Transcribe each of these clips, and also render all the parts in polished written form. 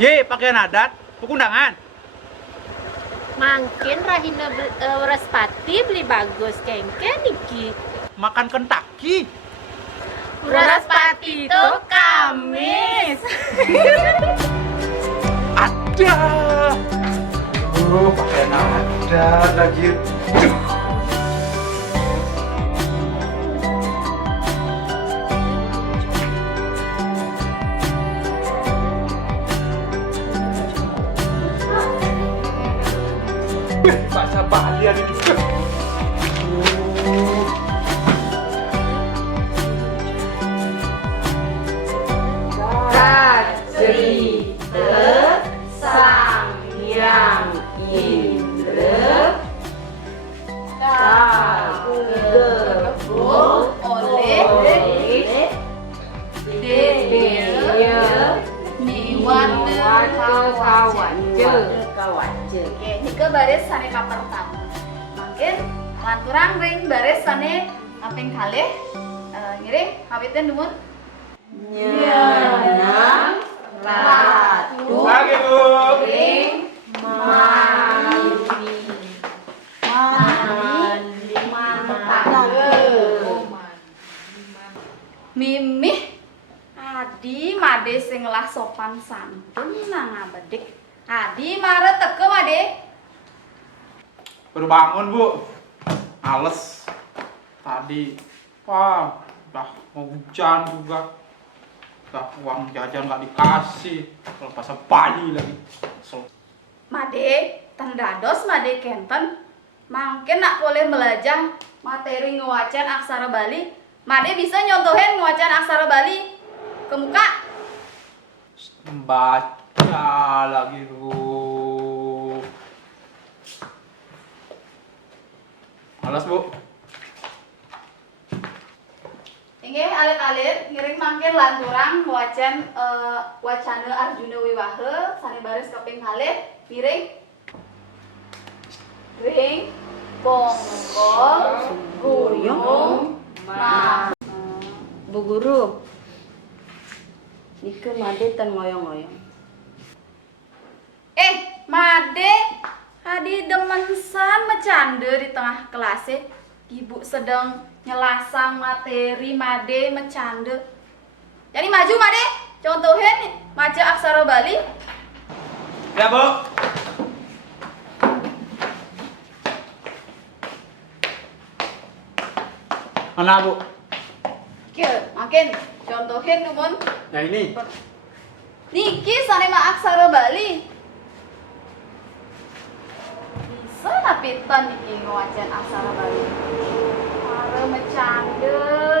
Ye, pakaian adat, pekundangan. Mungkin Rahina Waraspati beli bagus kengke niki. Makan Kentucky. Waraspati itu Kamis. Ada. Pakaian adat lagi. Bahasa Bali ada juga. Kajrite Sang Hyang Indra kagebul oleh Dewa Niwata Kawanja. Oke, nika baris sane ka pertama. Mungkin lanturang ring baris sane kaping kalih. Ngiring hawiten nuwun. Nyanang ratu Lagi, Bu. ring mandi mimih adi made sing lah sopan santun nang abedik adi mare teke made Baru bangun, Bu. Males. Tadi, wah, udah mau hujan juga. Udah uang jajan nggak dikasih. Kalau pas pagi lagi. Kesel. made tendados made kenten mangken nak boleh belajar materi ngewacan aksara Bali made bisa nyontohin ngewacan aksara Bali ke muka. Membaca lagi, Bu. Malas, Bu. Inggih alit-alit ngiring mangken lanturang wacan wacana Arjuna Wiwaha sane baris kaping kalih miring ring pongko gunung mah. Bu Guru, nike made ten ngoyong-ngoyong. Made adi demensan mecande di tengah kelas ibu sedang nyelasang materi made mecande. Jadi maju made, contohin maca aksara Bali. Ya, Bu. Mana, Bu? Oke, makin contohin numun. Ya ini. Niki sane ma aksara Bali. Bisa napitan niki ngawacan aksara Bali. Are mecande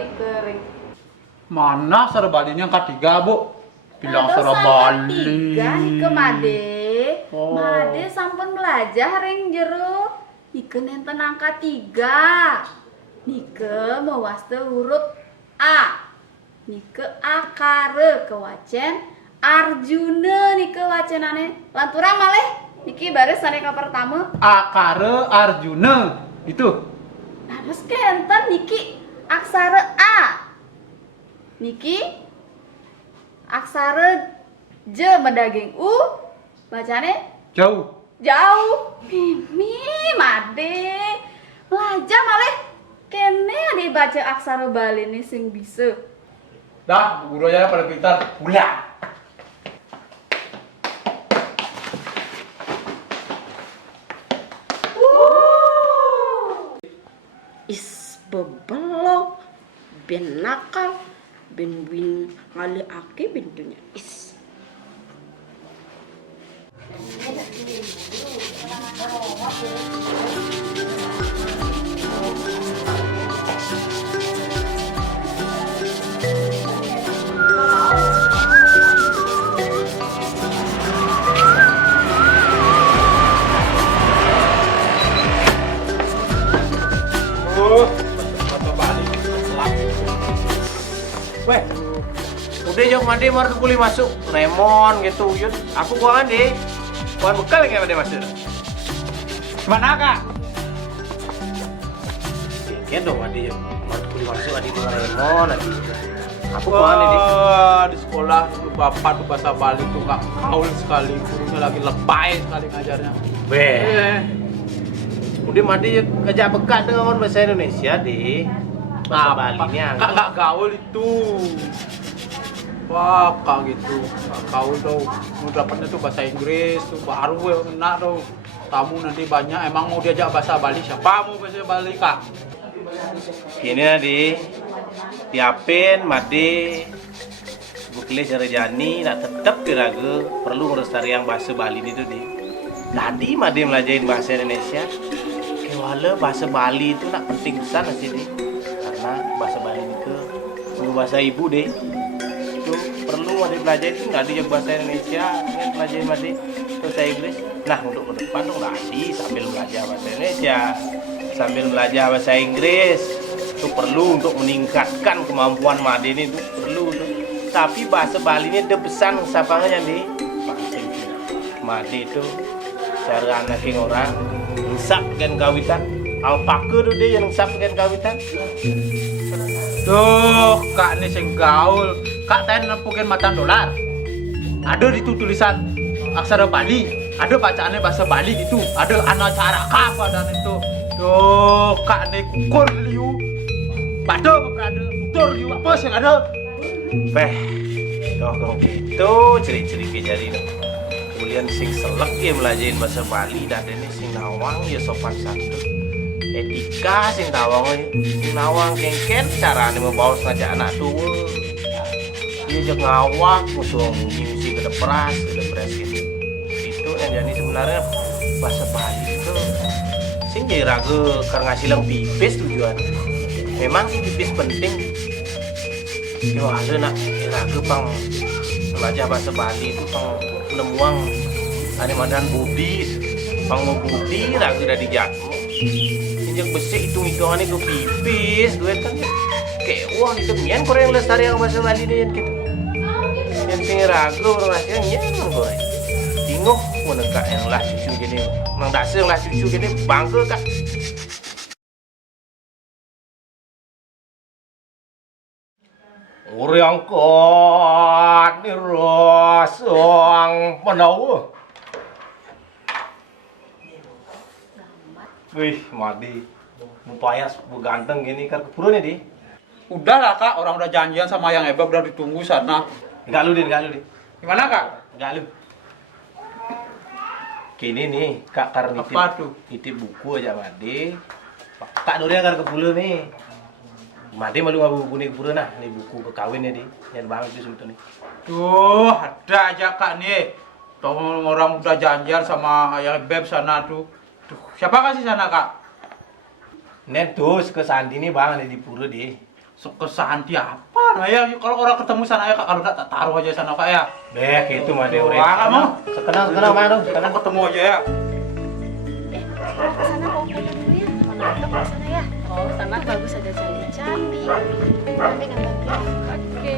di kering. Mana aksara Balinya yang ketiga, Bu? Bilang aksara Bali. Tiga nike made. Oh. Made sampun belajar ring jero. Nike nenten angka 3. Nike mawaste huruf A. Nike akare kewacen Arjuna nike wacenane. Lanturang malih niki baris sane ka pertama. Akare Arjuna. Itu. Nah, terus kenten niki aksara A. Niki aksara J mendaging U. Bacane Jauh. jauh. Mimi made. Belajar malih kene ade baca aksara Bali ini sing bisa. Dah, Bu Guru aja pada pintar. Pulang. ben nakal, ben ngali aki bentunya is. Weh, udah jauh mandi baru kuli masuk lemon gitu yun. Aku buangan deh. Buan bekal kayak mandi masuk. Mana kak? Kian dong mandi yun. Baru kuli masuk adi buang lemon adi. Aku buangan deh. Di sekolah dulu bapak tuh bahasa Bali tuh kak kaul sekali, gurunya lagi lebay sekali ngajarnya. Weh, udah mandi yun. Ngajak bekal dengan bahasa Indonesia deh. Bahasa Balinya. Kak nggak gaul itu. Wah, kak gitu. Kak gaul tuh. Mau dapatnya tuh bahasa Inggris tuh baru ya enak tuh. Tamu nanti banyak. Emang mau diajak bahasa Bali siapa mau bahasa Bali kak? Gini nadi, tiapin madi. Bukli Sarjani nak tetap diragu perlu melestarikan bahasa Bali itu deh. Tadi madi melajarin bahasa Indonesia. Kewala bahasa Bali itu nak penting besar sih deh. Karena bahasa Bali itu bahasa ibu deh. Itu perlu madi belajar itu nggak ada bahasa Indonesia, belajarin madi bahasa Inggris. Nah untuk ke depan dong nadi sambil belajar bahasa Indonesia, sambil belajar bahasa Inggris itu perlu untuk meningkatkan kemampuan madi ini itu perlu tuh. Tapi bahasa Bali ini ada pesan sapanya nih. Madi itu cara anak orang nsap kan kawitan. Alpaka tuh dia yang nsap kan kawitan. Tuh, kak ini sing gaul. Kak tadi nempukin matan dolar. Ada itu tulisan aksara Bali. Ada bacaannya bahasa Bali gitu. Ada anak cara apa dan itu. Tuh, kak ini kukur liu. Bada berada. Kukur liu apa sih ada? Beh, kok gitu ciri-ciri kejari no. Kemudian sing selek ya belajarin bahasa Bali dan ini sing nawang ya sopan santun. Etika sing tawang sing nawang kengken carane membawa ngajak anak tua. Dia jek ngawak musuh ngisi ke depras gitu. Itu yang jadi sebenarnya bahasa Bali itu sing jadi ragu karena ngasih lang pipis tujuan. Memang sih pipis penting. Yo ada nak ragu pang belajar bahasa Bali itu pang penemuang ada madan budi pang mau budi ragu dari jatmu injak besi hitung-hitungannya ke pipis duit kan kayak uang itu nyen koreng lestari yang bahasa Bali ini gitu yang sing ragu orang ngasih nyen koreng tingguh menegak yang lah cucu gini mang dasar lah cucu gini bangga kak. Orang kot ni rosong menau. Wih, madi. Mupayas ganteng gini kan kepuru nih di. Udah lah kak, orang udah janjian sama yang hebat udah ditunggu sana. Enggak lu di. Gimana kak? Enggak lu. Kini nih, kak karena Apa tuh? nitip buku aja madi. Kak Nuria kan kepulu nih. Madi malu ngabu buku nih kepuru nah, nih buku kekawin nih di. Yang banget tuh sebetulnya. Tuh, ada aja kak nih. Tuh orang udah janjian sama yang beb sana tuh. Tuh, siapa kasih sana kak? Nen tuh ke Santi nih bang nih di pura di. Kesanti apa? Nah ya, kalau orang ketemu sana ya kak, kalau enggak tak taruh aja sana kak ya. Beh, gitu mah deh Wah, orang. kamu? Sekenal mana tuh? Kita ketemu aja ya. Kesana mau kita dulu ya. Mana kita ke sana ya? Oh, sana Bagus ada cantik-cantik. Tapi kan oke.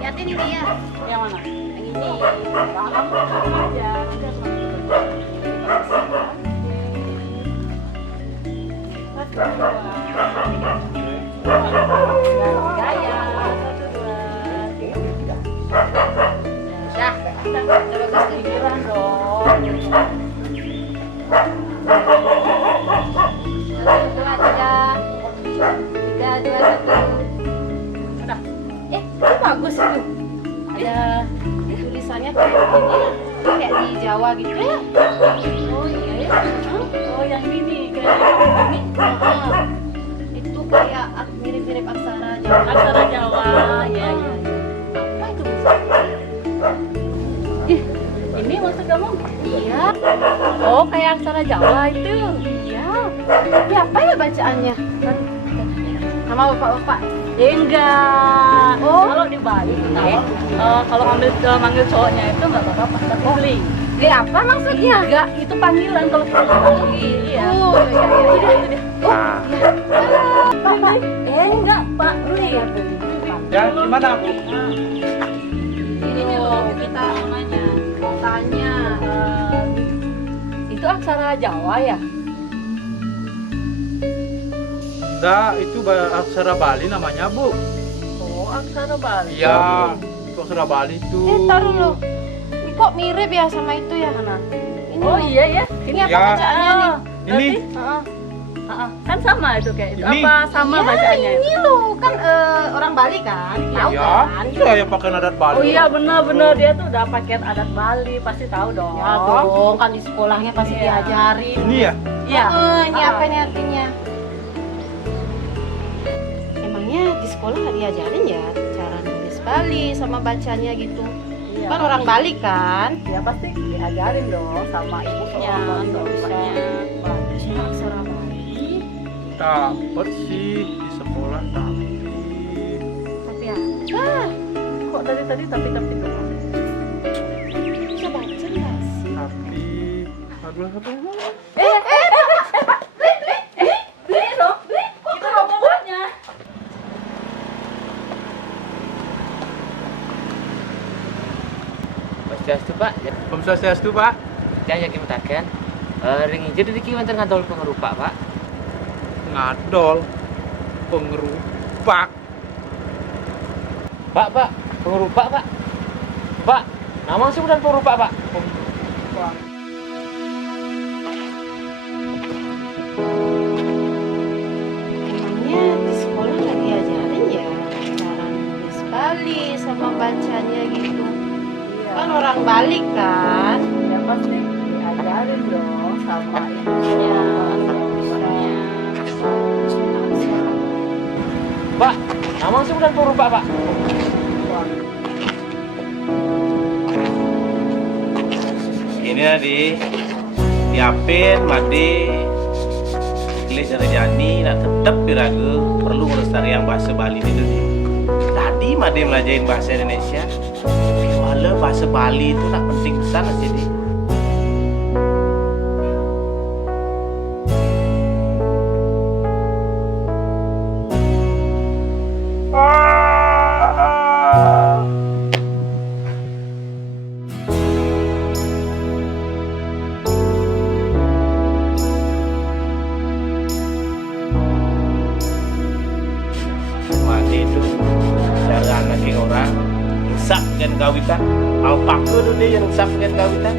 liatin ini ya. Yang mana? Yang ini. Kamu aja. Udah gaya. Dah, udah bagus Pikiran dong. Dua, tiga, satu. Udah. Itu bagus itu. Ada tulisannya kayak gini, kayak di Jawa gitu ya. Oh iya ya. Oh yang ini Ini Itu kayak mirip-mirip aksara Jawa. aksara Jawa. Ya, ya. Apa itu maksudnya? Ih, ini maksud kamu? Iya. Oh, kayak aksara Jawa itu. Iya. Tapi apa ya bacaannya? Sama bapak-bapak. Ya enggak. Oh. Kalau di Bali kalau manggil cowoknya itu enggak apa-apa, tapi beli. Apa maksudnya? Enggak, itu panggilan kalau kita panggil. Iya. Oh, iya, iya. Itu dia, itu dia. Nah, Pak. Enggak, Pak, beli ya beli. Ya, gimana Bu? Ini loh kita namanya. Tanya. Itu aksara Jawa ya? Enggak, itu aksara Bali namanya Bu. Oh, aksara Bali. Iya, itu aksara Bali itu. Taruh dulu. Ini kok mirip ya sama itu ya? Ini Oh iya ya. Ini apa Ya. bacaannya nih? Ini. Kan sama itu kayak itu. Ini. Apa sama Ya, bacaannya? ini loh kan orang Bali kan, tahu Ya, kan? iya yang pakai nadat Bali. Oh iya benar-benar dia tuh udah paket adat Bali, pasti tahu dong. Ya dong, kan di sekolahnya pasti Iya. diajarin. Ini ya? Iya. Ini apa nih artinya? Emangnya di sekolah nggak diajarin ya cara nulis Bali sama bacanya gitu? Iya. Kan orang Bali kan? Ya pasti diajarin dong sama ibunya, nggak usah. bapaknya. Baca aksara Bali. Dapet sih di sekolah tapi Tapi apa? Kok dari tadi tapi doang? Bisa baca nggak sih? aduh apa? Beli dong, beli. Kita rombongannya. Swastiastu Pak, Om Swastiastu Pak. saya yakin mutakan. Ring hijau dari kiwanter ngantol pengerupak Pak. Ngadol pengerupak. Pak, pengerupak Pak. Pak, nama sih bukan pengerupak Pak. Pengerupak. Emangnya di sekolah nggak diajarin ya cara nulis Bali sama bacanya gitu? Kan orang Bali kan? Ya pasti diajarin dong sama ibunya, sama bapaknya. Pak, nama sih bukan pengerupak Pak. ini tadi diapin, mati, Gile jani nak tetap diragu perlu melestarikan bahasa Bali di dunia. Tadi Made melajarin bahasa Indonesia, walau bahasa Bali itu nak penting besar jadi. Made itu cara anak orang ngusap dengan kawitan, alpaku itu dia yang ngusap dengan kawitan.